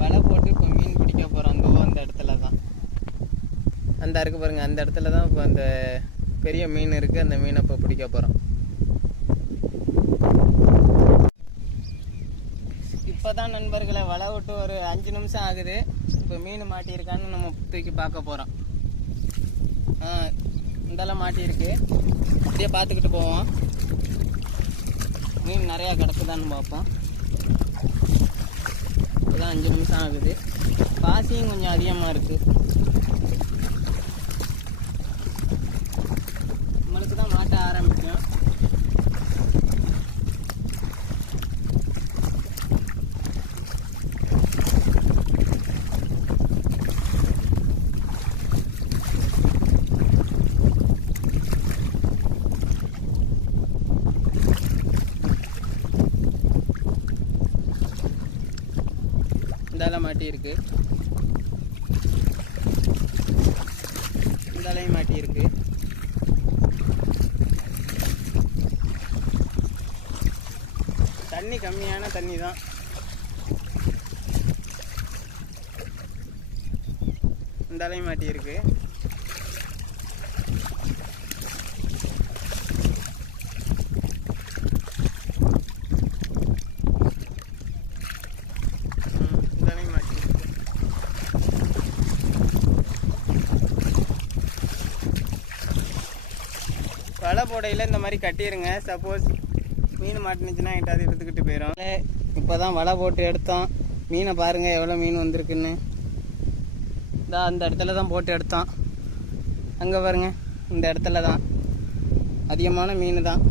வலை போட்டு இப்போ மீன் பிடிக்க போகிறோம். அந்த இடத்துல தான் அந்த இருக்கு பாருங்க, அந்த இடத்துல தான் இப்போ அந்த பெரிய மீன் இருக்குது. அந்த மீனை இப்போ பிடிக்க போகிறோம். இப்போ தான் நண்பர்களை வலை விட்டு ஒரு 5 நிமிஷம் ஆகுது. இப்போ மீன் மாட்டியிருக்கான்னு நம்ம தூக்கி பார்க்க போகிறோம். இதெல்லாம் மாட்டியிருக்கு. அப்படியே பார்த்துக்கிட்டு போவோம். மீன் நிறையா கிடக்குதான்னு பார்ப்போம். இப்போதான் 5 நிமிஷம் ஆகுது. பாசியும் கொஞ்சம் அதிகமாக இருக்குது. நம்மளுக்கு தான் மாட்ட ஆரம்பிக்கும். இந்தால மாட்டியிருக்கு. இந்தாலையும் மாட்டியிருக்கு. தண்ணி கம்மியான தண்ணி தான். இந்தாலையும் மாட்டியிருக்கு. வலை போடையில் இந்த மாதிரி கட்டிடுங்க. சப்போஸ் மீன் மாட்டினுச்சுன்னா எட்டாவது எடுத்துக்கிட்டு போயிடும். இப்போ தான் வலை போட்டு எடுத்தோம். மீனை பாருங்கள் எவ்வளோ மீன் வந்திருக்குன்னு. அந்த இடத்துல தான் போட்டு எடுத்தோம். அங்கே பாருங்க, இந்த இடத்துல தான் அதிகமான மீன் தான்.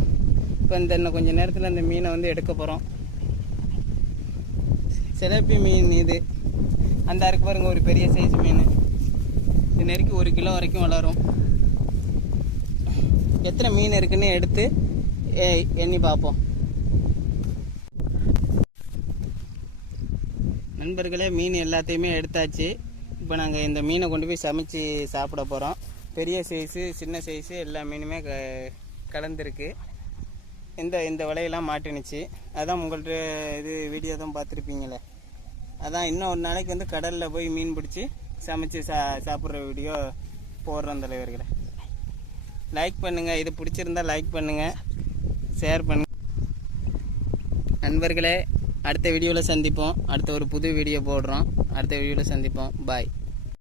இப்போ இன்னும் கொஞ்சம் நேரத்தில் இந்த மீனை வந்து எடுக்க போகிறோம். சிலப்பி மீன் இது. அந்த இருக்கு பாருங்க, ஒரு பெரிய சைஸ் மீன். இது நெருக்கி 1 கிலோ வரைக்கும் வளரும். எத்தனை மீன் இருக்குன்னு எடுத்து எண்ணி பார்ப்போம். நண்பர்களே, மீன் எல்லாத்தையுமே எடுத்தாச்சு. இப்போ நாங்கள் இந்த மீனை கொண்டு போய் சமைச்சு சாப்பிட போகிறோம். பெரிய சைஸு சின்ன சைஸு எல்லா மீனுமே கலந்துருக்கு. இந்த வலையெல்லாம் மாட்டினுச்சு. அதான் உங்கள்கிட்ட இது வீடியோ தான் பார்த்துருப்பீங்களே. அதான் இன்னும் ஒரு நாளைக்கு வந்து கடலில் போய் மீன் பிடிச்சி சமைச்சு சாப்பிட்ற வீடியோ போடுறோம் தலைவர்களே. லைக் பண்ணுங்கள். இது பிடிச்சிருந்தா லைக் பண்ணுங்கள், ஷேர் பண்ணுங்கள். நண்பர்களே, அடுத்த வீடியோவில் சந்திப்போம். அடுத்த ஒரு புது வீடியோ போடுறோம். அடுத்த வீடியோவில் சந்திப்போம். பாய்.